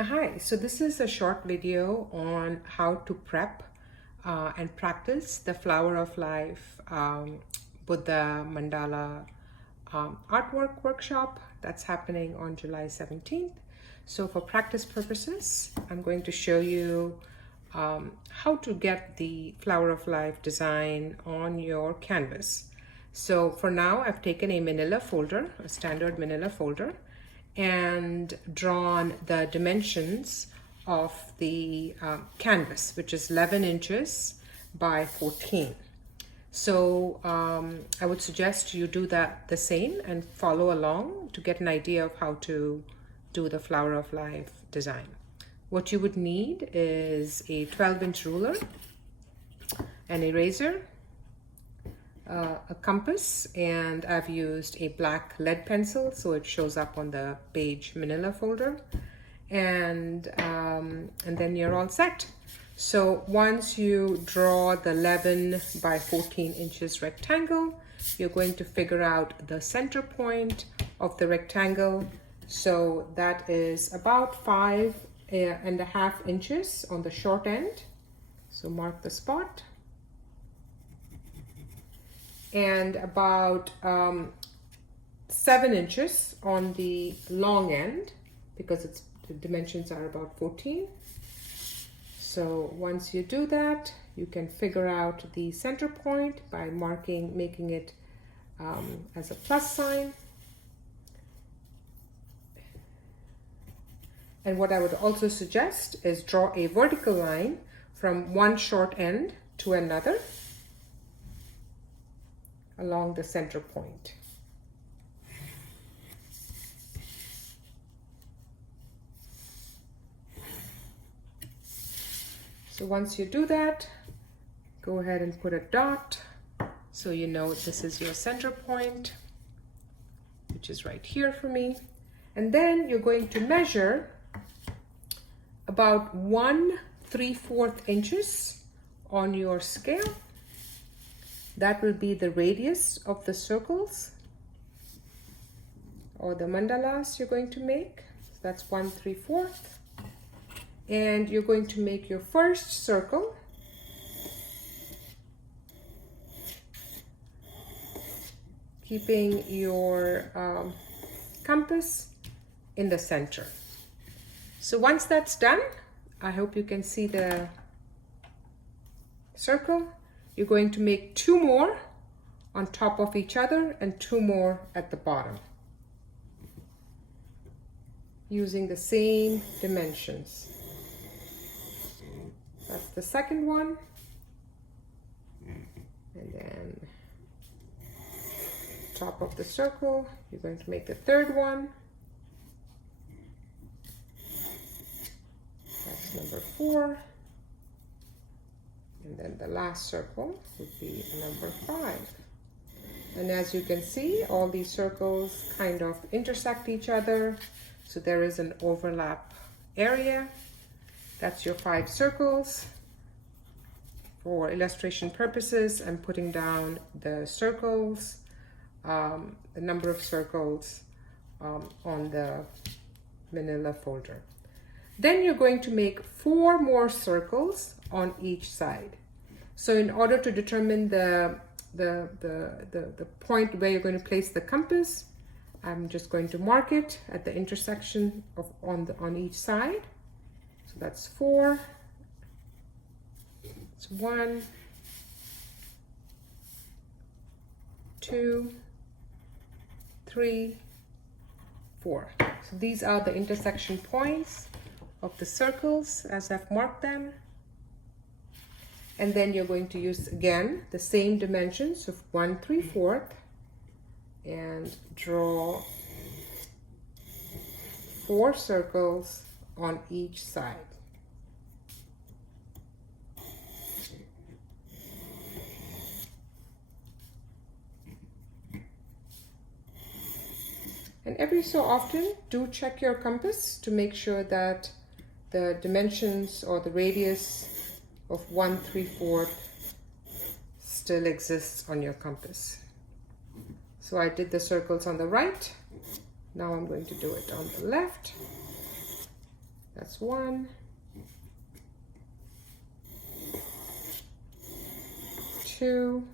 Hi, so this is a short video on how to prep and practice the Flower of Life Buddha Mandala artwork workshop that's happening on July 17th. So for practice purposes, I'm going to show you how to get the Flower of Life design on your canvas. So for now, I've taken a manila folder, a standard manila folder, and drawn the dimensions of the canvas, which is 11 inches by 14. So I would suggest you do that the same and follow along to get an idea of how to do the Flower of Life design. What you would need is a 12-inch ruler, an eraser, a compass, and I've used a black lead pencil so it shows up on the page manila folder, and then you're all set. So once you draw the 11 by 14 inches rectangle, you're going to figure out the center point of the rectangle. So that is about 5.5 inches on the short end. So mark the spot. And about 7 inches on the long end, because the dimensions are about 14. So once you do that, you can figure out the center point by making it as a plus sign. And what I would also suggest is draw a vertical line from one short end to another along the center point. So once you do that, go ahead and put a dot so you know this is your center point, which is right here for me. And then you're going to measure about 1/3 inches on your scale. That will be the radius of the circles or the mandalas you're going to make. So that's 1/3. And you're going to make your first circle. Keeping your compass in the center. So once that's done, I hope you can see the circle. You're going to make 2 more on top of each other and 2 more at the bottom, using the same dimensions. That's the second one. And then top of the circle, you're going to make the third one. That's number 4. And then the last circle would be number 5. And as you can see, all these circles kind of intersect each other. So there is an overlap area. That's your 5 circles. For illustration purposes, I'm putting down the circles, the number of circles on the manila folder. Then you're going to make 4 more circles on each side. So in order to determine the point where you're going to place the compass, I'm just going to mark it at the intersection of on each side. So that's 4. It's 1, 2, 3, 4. So these are the intersection points of the circles as I've marked them. And then you're going to use again the same dimensions of 1/3 and draw 4 circles on each side. And every so often, do check your compass to make sure that the dimensions or the radius of 1/3 still exists on your compass. So I did the circles on the right. Now I'm going to do it on the left. that's 1, 2,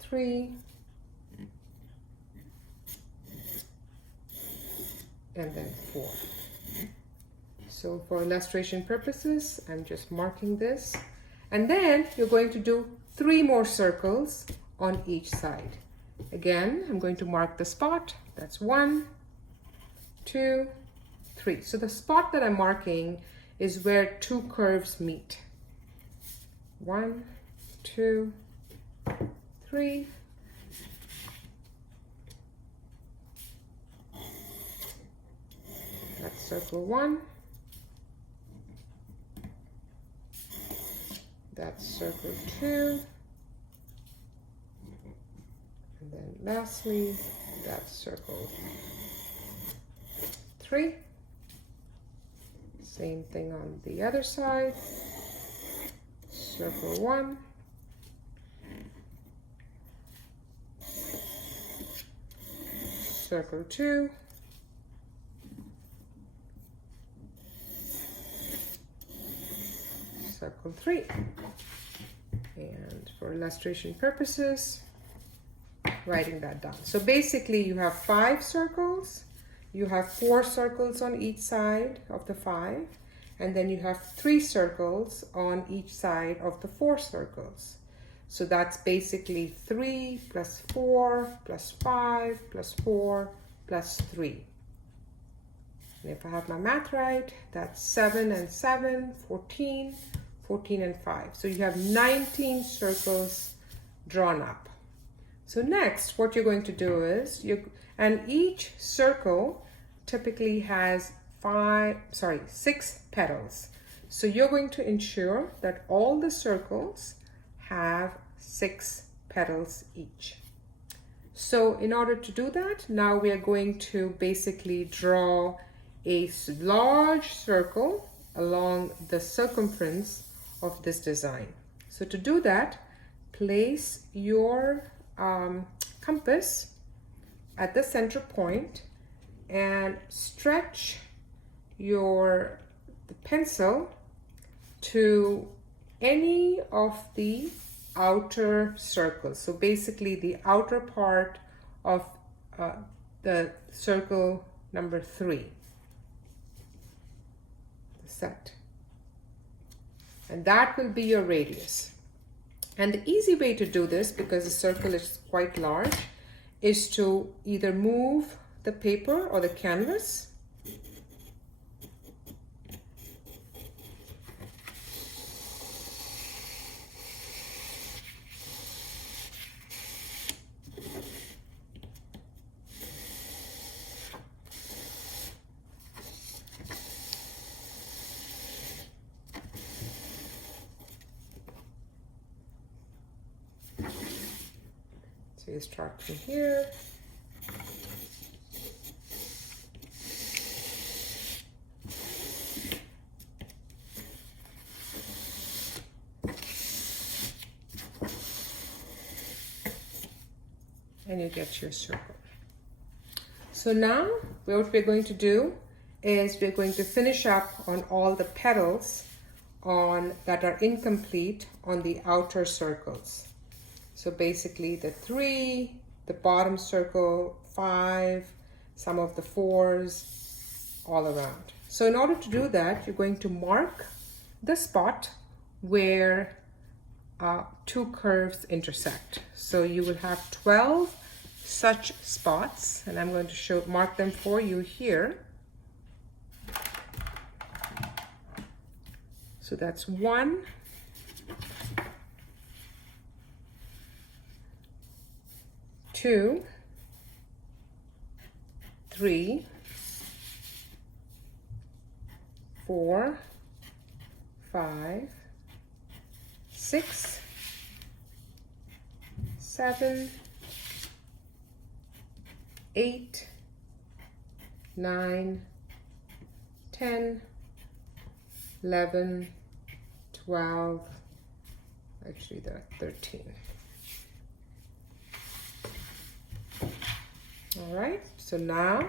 3, and then 4. So for illustration purposes, I'm just marking this. And then you're going to do 3 more circles on each side. Again, I'm going to mark the spot. That's 1, 2, 3. So the spot that I'm marking is where 2 curves meet. 1, 2, 3. That's circle 1. That's circle 2. And then lastly, that's circle 3. Same thing on the other side. Circle 1. Circle 2. Circle 3. And for illustration purposes, writing that down. So basically you have 5 circles, you have 4 circles on each side of the 5, and then you have 3 circles on each side of the 4 circles. So that's basically 3 plus 4 plus 5 plus 4 plus 3. And if I have my math right, that's 7 and 7, 14, 14 and 5. So you have 19 circles drawn up. So next, what you're going to do is, and each circle typically has 6 petals. So you're going to ensure that all the circles have 6 petals each. So in order to do that, now we are going to basically draw a large circle along the circumference of this design. So to do that, place your compass at the center point and stretch the pencil to any of the outer circles. So basically the outer part of the circle number 3, the set. And that will be your radius. And the easy way to do this, because the circle is quite large, is to either move the paper or the canvas So you start from here. And you get your circle. So now what we're going to do is we're going to finish up on all the petals that are incomplete on the outer circles. So basically the 3, the bottom circle, 5, some of the 4s, all around. So in order to do that, you're going to mark the spot where 2 curves intersect. So you will have 12 such spots, and I'm going to mark them for you here. So that's 1, 2, 3, 4, 5, 6, 7, 8, 9, 10, 11, 12, actually there are 13. All right, so now